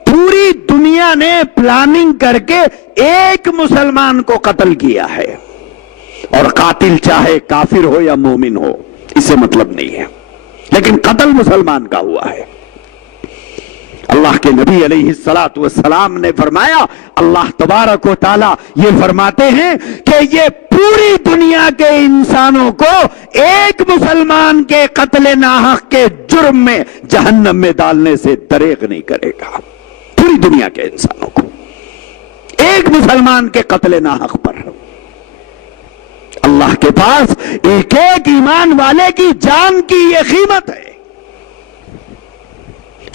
پوری دنیا نے پلاننگ کر کے ایک مسلمان کو قتل کیا ہے، اور قاتل چاہے کافر ہو یا مومن ہو اس سے مطلب نہیں ہے، لیکن قتل مسلمان کا ہوا ہے۔ اللہ کے نبی علیہ الصلوۃ والسلام نے فرمایا، اللہ تبارک و تعالی یہ فرماتے ہیں کہ یہ پوری دنیا کے انسانوں کو ایک مسلمان کے قتل ناحق کے جرم میں جہنم میں ڈالنے سے دریغ نہیں کرے گا، پوری دنیا کے انسانوں کو ایک مسلمان کے قتل ناحق پر۔ اللہ کے پاس ایک ایک ایمان والے کی جان کی یہ قیمت ہے۔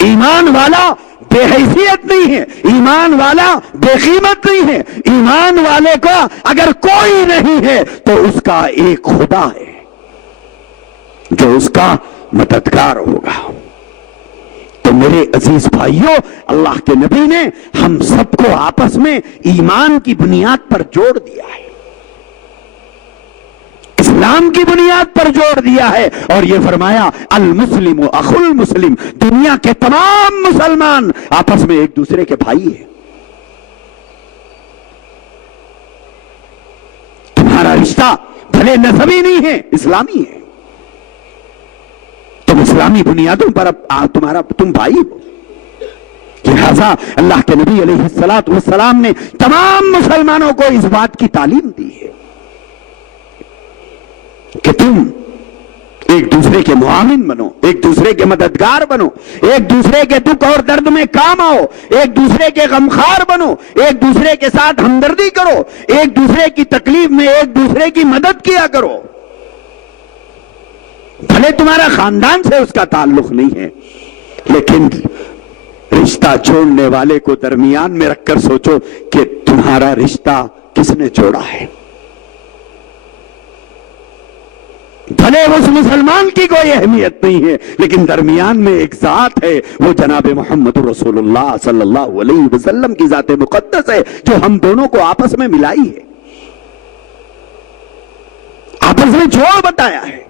ایمان والا بے حیثیت نہیں ہے، ایمان والا بے قیمت نہیں ہے، ایمان والے کا اگر کوئی نہیں ہے تو اس کا ایک خدا ہے جو اس کا مددگار ہوگا۔ تو میرے عزیز بھائیوں، اللہ کے نبی نے ہم سب کو آپس میں ایمان کی بنیاد پر جوڑ دیا ہے، اسلام کی بنیاد پر جوڑ دیا ہے، اور یہ فرمایا المسلم اخو المسلم، دنیا کے تمام مسلمان آپس میں ایک دوسرے کے بھائی ہیں۔ تمہارا رشتہ بھلے نسبی نہیں ہے، اسلامی ہے، تم اسلامی بنیادوں پر تم بھائی ہو۔ لہذا اللہ کے نبی علیہ الصلوۃ والسلام نے تمام مسلمانوں کو اس بات کی تعلیم دی ہے کہ تم ایک دوسرے کے معاون بنو، ایک دوسرے کے مددگار بنو، ایک دوسرے کے دکھ اور درد میں کام آؤ، ایک دوسرے کے غمخوار بنو، ایک دوسرے کے ساتھ ہمدردی کرو، ایک دوسرے کی تکلیف میں ایک دوسرے کی مدد کیا کرو۔ بھلے تمہارا خاندان سے اس کا تعلق نہیں ہے، لیکن رشتہ جوڑنے والے کو درمیان میں رکھ کر سوچو کہ تمہارا رشتہ کس نے جوڑا ہے۔ بھلے اس مسلمان کی کوئی اہمیت نہیں ہے، لیکن درمیان میں ایک ذات ہے، وہ جناب محمد رسول اللہ صلی اللہ علیہ وسلم کی ذات مقدس ہے، جو ہم دونوں کو آپس میں ملائی ہے، آپس میں جوڑ بتایا ہے۔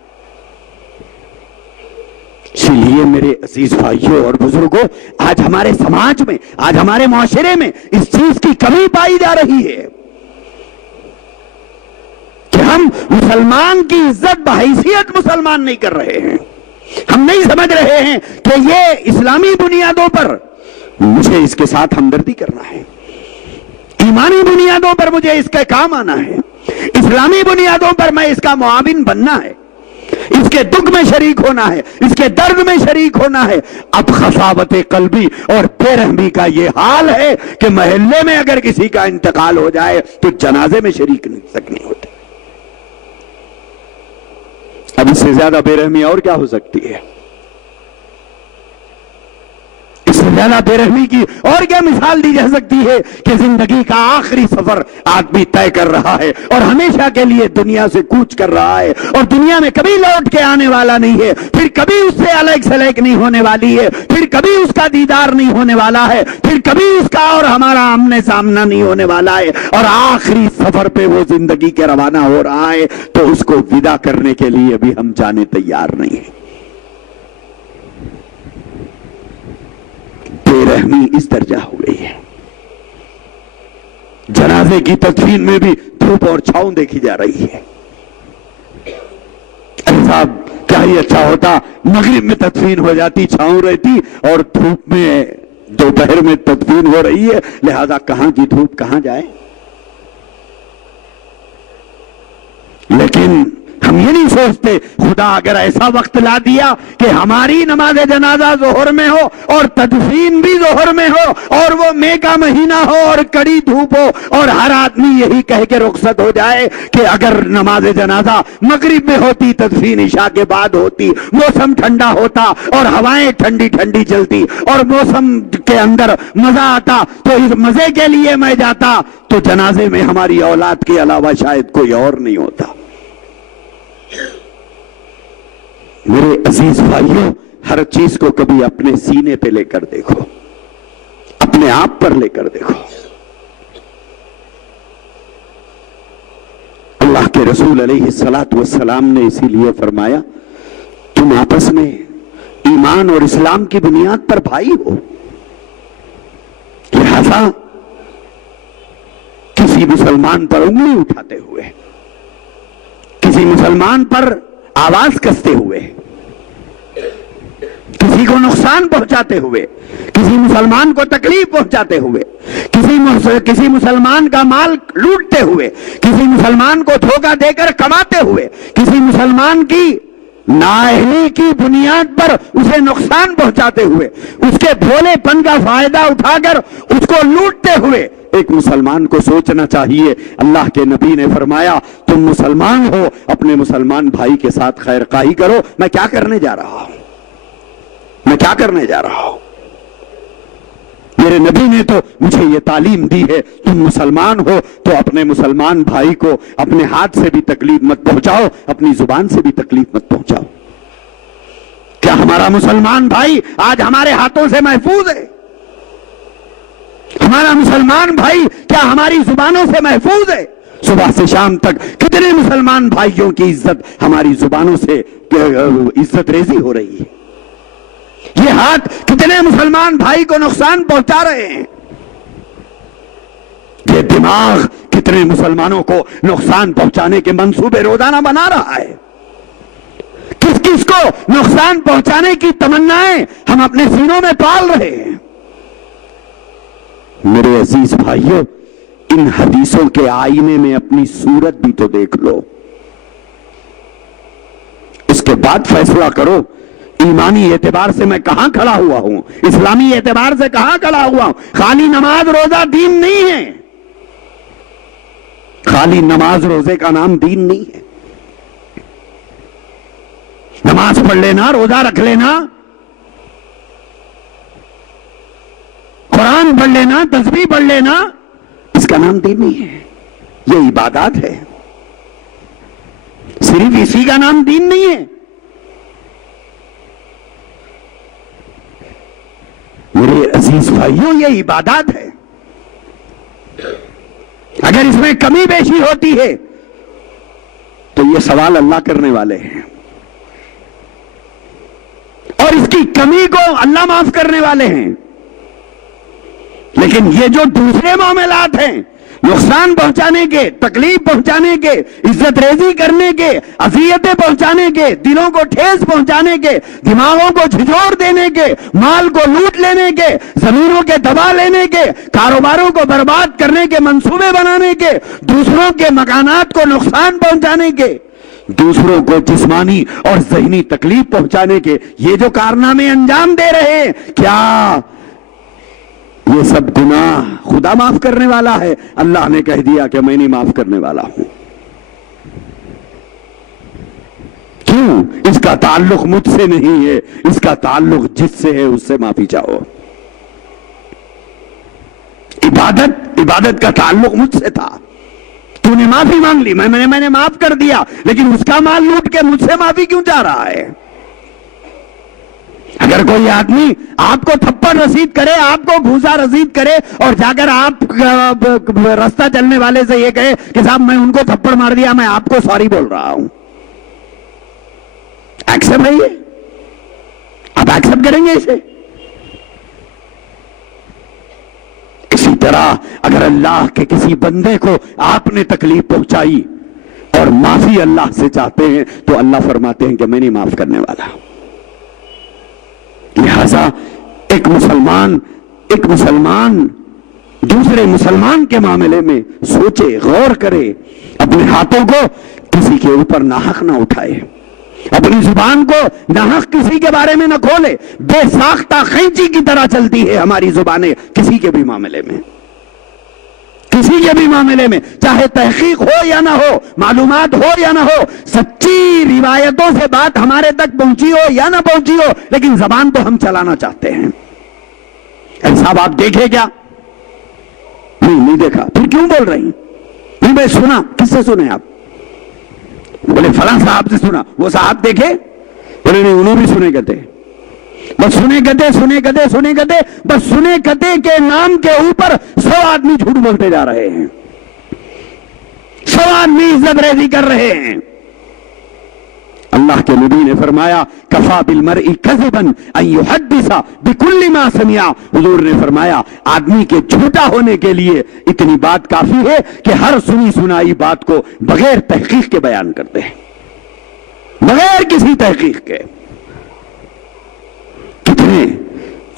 اسی لیے میرے عزیز بھائیوں اور بزرگوں، آج ہمارے سماج میں، آج ہمارے معاشرے میں اس چیز کی کمی پائی جا رہی ہے کہ ہم مسلمان کی عزت بحیثیت مسلمان نہیں کر رہے ہیں۔ ہم نہیں سمجھ رہے ہیں کہ یہ اسلامی بنیادوں پر مجھے اس کے ساتھ ہمدردی کرنا ہے، ایمانی بنیادوں پر مجھے اس کے کام آنا ہے، اسلامی بنیادوں پر میں اس کا معاون بننا ہے، اس کے دکھ میں شریک ہونا ہے، اس کے درد میں شریک ہونا ہے۔ اب خفاوت قلبی اور بے رحمی کا یہ حال ہے کہ محلے میں اگر کسی کا انتقال ہو جائے تو جنازے میں شریک نہیں ہوتے۔ اب اس سے زیادہ بے رحمی اور کیا ہو سکتی ہے؟ اس سے زیادہ بے رحمی کی اور کیا مثال دی جا سکتی ہے کہ زندگی کا آخری سفر آدمی طے کر رہا ہے اور ہمیشہ کے لیے دنیا سے کوچ کر رہا ہے، اور دنیا میں کبھی لوٹ کے آنے والا نہیں ہے، پھر کبھی اس سے الگ سلیک نہیں ہونے والی ہے، پھر کبھی اس کا دیدار نہیں ہونے والا ہے، پھر کبھی اس کا اور ہمارا آمنے سامنا نہیں ہونے والا ہے، اور آخری سفر پہ وہ زندگی کے روانہ ہو رہا ہے، تو اس کو ودا کرنے کے لیے بھی ہم جانے تیار نہیں ہیں۔ بے رحمی اس درجہ ہو گئی ہے، جنازے کی تدفین میں بھی دھوپ اور چھاؤں دیکھی جا رہی ہے۔ صاحب کیا ہی اچھا ہوتا مغرب میں تدفین ہو جاتی، چھاؤں رہتی، اور دھوپ میں دوپہر میں تدفین ہو رہی ہے، لہذا کہاں کی دھوپ کہاں جائے۔ لیکن ہم یہ نہیں سوچتے خدا اگر ایسا وقت لا دیا کہ ہماری نماز جنازہ ظہر میں ہو اور تدفین بھی ظہر میں ہو، اور وہ مئی کا مہینہ ہو اور کڑی دھوپ ہو، اور ہر آدمی یہی کہہ کے رخصت ہو جائے کہ اگر نماز جنازہ مغرب میں ہوتی، تدفین عشاء کے بعد ہوتی، موسم ٹھنڈا ہوتا اور ہوائیں ٹھنڈی ٹھنڈی چلتی اور موسم کے اندر مزہ آتا، تو اس مزے کے لیے میں جاتا، تو جنازے میں ہماری اولاد کے علاوہ شاید کوئی اور نہیں ہوتا۔ میرے عزیز بھائیوں، ہر چیز کو کبھی اپنے سینے پہ لے کر دیکھو، اپنے آپ پر لے کر دیکھو۔ اللہ کے رسول علیہ الصلوۃ والسلام نے اسی لیے فرمایا تم آپس میں ایمان اور اسلام کی بنیاد پر بھائی ہو، لہذا کسی مسلمان پر انگلی اٹھاتے ہوئے، کسی مسلمان پر آواز کستے ہوئے، کسی کو نقصان پہنچاتے ہوئے، کسی مسلمان کو تکلیف پہنچاتے ہوئے، کسی مسلمان کا مال لوٹتے ہوئے، کسی مسلمان کو دھوکہ دے کر کماتے ہوئے، کسی مسلمان کی نااہلی کی بنیاد پر اسے نقصان پہنچاتے ہوئے، اس کے بھولے پن کا فائدہ اٹھا کر اس کو لوٹتے ہوئے، ایک مسلمان کو سوچنا چاہیے۔ اللہ کے نبی نے فرمایا تم مسلمان ہو، اپنے مسلمان بھائی کے ساتھ خیر خواہی کرو۔ میں کیا کرنے جا رہا ہوں؟ میں کیا کرنے جا رہا ہوں؟ میرے نبی نے تو مجھے یہ تعلیم دی ہے، تم مسلمان ہو تو اپنے مسلمان بھائی کو اپنے ہاتھ سے بھی تکلیف مت پہنچاؤ، اپنی زبان سے بھی تکلیف مت پہنچاؤ۔ کیا کیا ہمارا مسلمان بھائی آج ہمارے ہاتھوں سے محفوظ ہے؟ ہمارا مسلمان بھائی کیا ہماری زبانوں سے محفوظ ہے؟ صبح سے شام تک کتنے مسلمان بھائیوں کی عزت ہماری زبانوں سے عزت ریزی ہو رہی ہے؟ یہ ہاتھ کتنے مسلمان بھائی کو نقصان پہنچا رہے ہیں؟ یہ دماغ کتنے مسلمانوں کو نقصان پہنچانے کے منصوبے روزانہ بنا رہا ہے؟ کس کس کو نقصان پہنچانے کی تمنائیں ہم اپنے سینوں میں پال رہے ہیں؟ میرے عزیز بھائیوں، ان حدیثوں کے آئینے میں اپنی صورت بھی تو دیکھ لو، اس کے بعد فیصلہ کرو ایمانی اعتبار سے میں کہاں کھڑا ہوا ہوں، اسلامی اعتبار سے کہاں کھڑا ہوا ہوں۔ خالی نماز روزہ دین نہیں ہے، خالی نماز روزے کا نام دین نہیں ہے۔ نماز پڑھ لینا، روزہ رکھ لینا، قرآن پڑھ لینا، تسبیح پڑھ لینا، اس کا نام دین نہیں ہے، یہ عبادات ہے۔ صرف اسی کا نام دین نہیں ہے۔ میرے عزیز بھائیوں، یہ عبادات ہے۔ اگر اس میں کمی بیشی ہوتی ہے تو یہ سوال اللہ کرنے والے ہیں، اور اس کی کمی کو اللہ معاف کرنے والے ہیں۔ لیکن یہ جو دوسرے معاملات ہیں، نقصان پہنچانے کے، تکلیف پہنچانے کے، عزت ریزی کرنے کے، اذیتیں پہنچانے کے، دلوں کو ٹھیس پہنچانے کے، دماغوں کو جھنجھوڑ دینے کے، مال کو لوٹ لینے کے، زمینوں کے دبا لینے کے، کاروباروں کو برباد کرنے کے منصوبے بنانے کے، دوسروں کے مکانات کو نقصان پہنچانے کے، دوسروں کو جسمانی اور ذہنی تکلیف پہنچانے کے یہ جو کارنامے انجام دے رہے ہیں، کیا یہ سب گناہ خدا معاف کرنے والا ہے؟ اللہ نے کہہ دیا کہ میں نہیں معاف کرنے والا ہوں۔ کیوں؟ اس کا تعلق مجھ سے نہیں ہے، اس کا تعلق جس سے ہے اس سے معافی چاہو۔ عبادت کا تعلق مجھ سے تھا، تو نے معافی مانگ لی، میں نے معاف کر دیا، لیکن اس کا مال لوٹ کے مجھ سے معافی کیوں چاہ رہا ہے؟ اگر کوئی آدمی آپ کو تھپڑ رسید کرے، آپ کو گھوسا رسید کرے، اور جا کر آپ راستہ چلنے والے سے یہ کہے کہ صاحب میں ان کو تھپڑ مار دیا، میں آپ کو سوری بول رہا ہوں، ایکسپٹ ہے یہ؟ آپ ایکسپٹ کریں گے اسے؟ اسی طرح اگر اللہ کے کسی بندے کو آپ نے تکلیف پہنچائی اور معافی اللہ سے چاہتے ہیں تو اللہ فرماتے ہیں کہ میں نہیں معاف کرنے والا۔ لہذا ایک مسلمان دوسرے مسلمان کے معاملے میں سوچے، غور کرے، اپنے ہاتھوں کو کسی کے اوپر ناحق نہ اٹھائے، اپنی زبان کو ناحق کسی کے بارے میں نہ کھولے۔ بے ساختہ قینچی کی طرح چلتی ہے ہماری زبانیں کسی کے بھی معاملے میں، کسی کے بھی معاملے میں، چاہے تحقیق ہو یا نہ ہو، معلومات ہو یا نہ ہو، سچی روایتوں سے بات ہمارے تک پہنچی ہو یا نہ پہنچی ہو، لیکن زبان تو ہم چلانا چاہتے ہیں۔ صاحب آپ دیکھے کیا؟ نہیں دیکھا، پھر کیوں بول رہی؟ نہیں میں سنا۔ کس سے سنے آپ؟ بولے فلاں صاحب سے سنا۔ وہ صاحب دیکھے؟ بولے نہیں، انہوں بھی سنے کہتے، بس سنے کہتے، بس سنے کہتے کے نام کے اوپر 100 آدمی جھوٹ بولتے جا رہے ہیں، 100 آدمی عزت ریزی کر رہے ہیں۔ اللہ کے نبی نے فرمایا کفا بالمرء کذبا ان یحدث بکل ما سمع۔ حضور نے فرمایا آدمی کے جھوٹا ہونے کے لیے اتنی بات کافی ہے کہ ہر سنی سنائی بات کو بغیر تحقیق کے بیان کرتے ہیں، بغیر کسی تحقیق کے۔ کتنے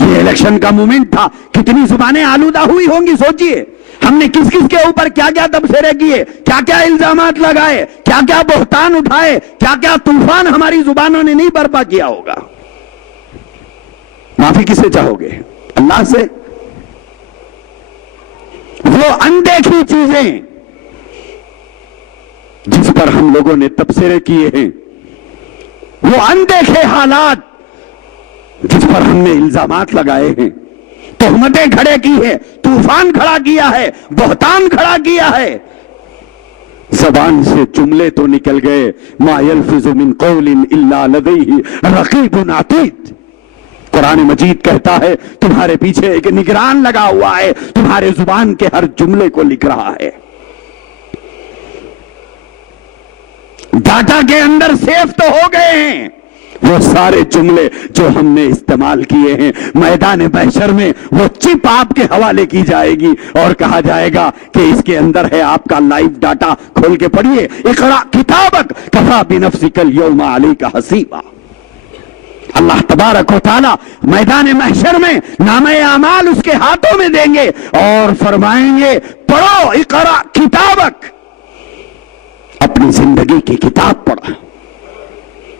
یہ الیکشن کا مومنٹ تھا، کتنی زبانیں آلودہ ہوئی ہوں گی، سوچئے ہم نے کس کس کے اوپر کیا کیا تبصرے کیے، کیا کیا الزامات لگائے، کیا کیا بہتان اٹھائے، کیا کیا طوفان ہماری زبانوں نے نہیں برپا کیا ہوگا۔ معافی کس سے چاہو گے؟ اللہ سے۔ وہ اندیکھی چیزیں جس پر ہم لوگوں نے تبصرے کیے ہیں، وہ اندیکھے حالات جس پر ہم نے الزامات لگائے ہیں، تہمتیں کھڑے کی ہے، طوفان کھڑا کیا ہے، بہتان کھڑا کیا ہے، زبان سے جملے تو نکل گئے، ما یلفظ من قول الا لدیہ رقیب عتید۔ قرآن مجید کہتا ہے تمہارے پیچھے ایک نگران لگا ہوا ہے، تمہارے زبان کے ہر جملے کو لکھ رہا ہے۔ ڈاٹا کے اندر سیف تو ہو گئے ہیں وہ سارے جملے جو ہم نے استعمال کیے ہیں، میدان محشر میں وہ چپ آپ کے حوالے کی جائے گی اور کہا جائے گا کہ اس کے اندر ہے آپ کا لائیو ڈاٹا، کھول کے پڑھیے، اقرأ کتابک کفی بنفسک اليوم علیک حسیبا۔ اللہ تبارک و تعالی میدان محشر میں نامہ اعمال اس کے ہاتھوں میں دیں گے اور فرمائیں گے پڑھو، اقرأ کتابک، اپنی زندگی کی کتاب پڑھا۔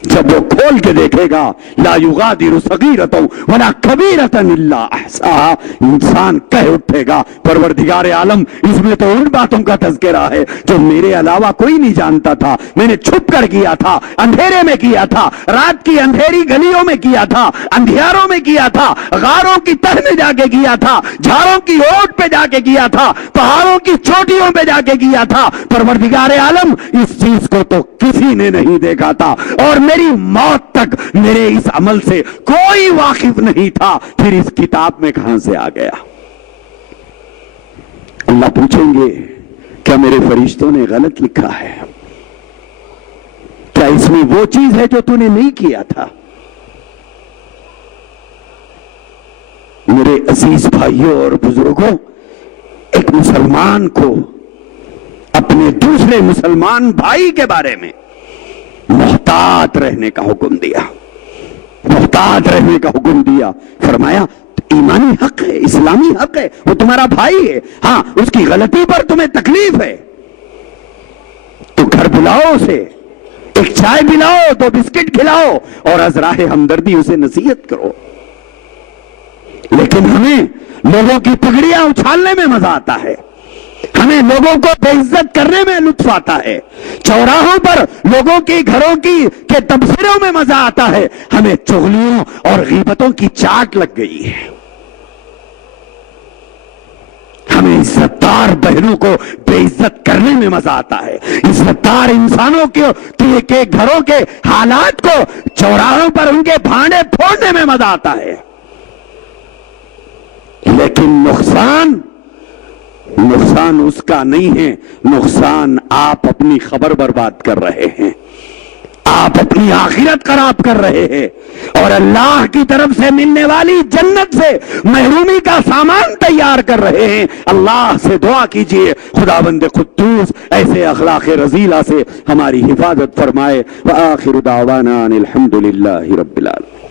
جب وہ کھول کے دیکھے گا لا یغادر صغیرۃ ولا کبیرۃ الا احصاها، انسان کہہ اٹھے گا پروردگار عالم اس میں تو ان باتوں کا تذکرہ ہے جو میرے علاوہ کوئی نہیں جانتا تھا، میں نے چھپ کر کیا تھا، اندھیرے میں کیا تھا، رات کی اندھیری گلیوں میں کیا تھا، اندھیاروں میں کیا تھا، غاروں کی تہ میں جا کے کیا تھا، جھاڑوں کی اوٹ پہ جا کے کیا تھا، پہاڑوں کی چوٹیوں پہ جا کے کیا تھا۔ پروردگار عالم اس چیز کو تو کسی نے نہیں دیکھا تھا اور میری موت تک میرے اس عمل سے کوئی واقف نہیں تھا، پھر اس کتاب میں کہاں سے آ گیا؟ اللہ پوچھیں گے کیا میرے فرشتوں نے غلط لکھا ہے؟ کیا اس میں وہ چیز ہے جو تو نے نہیں کیا تھا؟ میرے عزیز بھائیوں اور بزرگوں، ایک مسلمان کو اپنے دوسرے مسلمان بھائی کے بارے میں محتاط رہنے کا حکم دیا، محتاط رہنے کا حکم دیا۔ فرمایا ایمانی حق ہے، اسلامی حق ہے، وہ تمہارا بھائی ہے، ہاں اس کی غلطی پر تمہیں تکلیف ہے تو گھر بلاؤ اسے، ایک چائے پلاؤ، دو بسکٹ کھلاؤ اور از راہ ہمدردی اسے نصیحت کرو۔ لیکن ہمیں لوگوں کی پگڑیاں اچھالنے میں مزہ آتا ہے، ہمیں لوگوں کو بے عزت کرنے میں لطف آتا ہے، چوراہوں پر لوگوں کی گھروں کے تبصروں میں مزہ آتا ہے، ہمیں چغلیوں اور غیبتوں کی چاٹ لگ گئی ہے۔ ہمیں عزت دار بہنوں کو بے عزت کرنے میں مزہ آتا ہے، عزت دار انسانوں کے گھروں کے حالات کو چوراہوں پر ان کے بھانڈے پھوڑنے میں مزہ آتا ہے۔ لیکن نقصان اس کا نہیں ہے، نقصان آپ اپنی خبر برباد کر رہے ہیں، آپ اپنی آخرت خراب کر رہے ہیں اور اللہ کی طرف سے ملنے والی جنت سے محرومی کا سامان تیار کر رہے ہیں۔ اللہ سے دعا کیجئے خداوند قدوس ایسے اخلاق رذیلہ سے ہماری حفاظت فرمائے۔ وآخر دعوانا ان الحمد للہ رب العالمین۔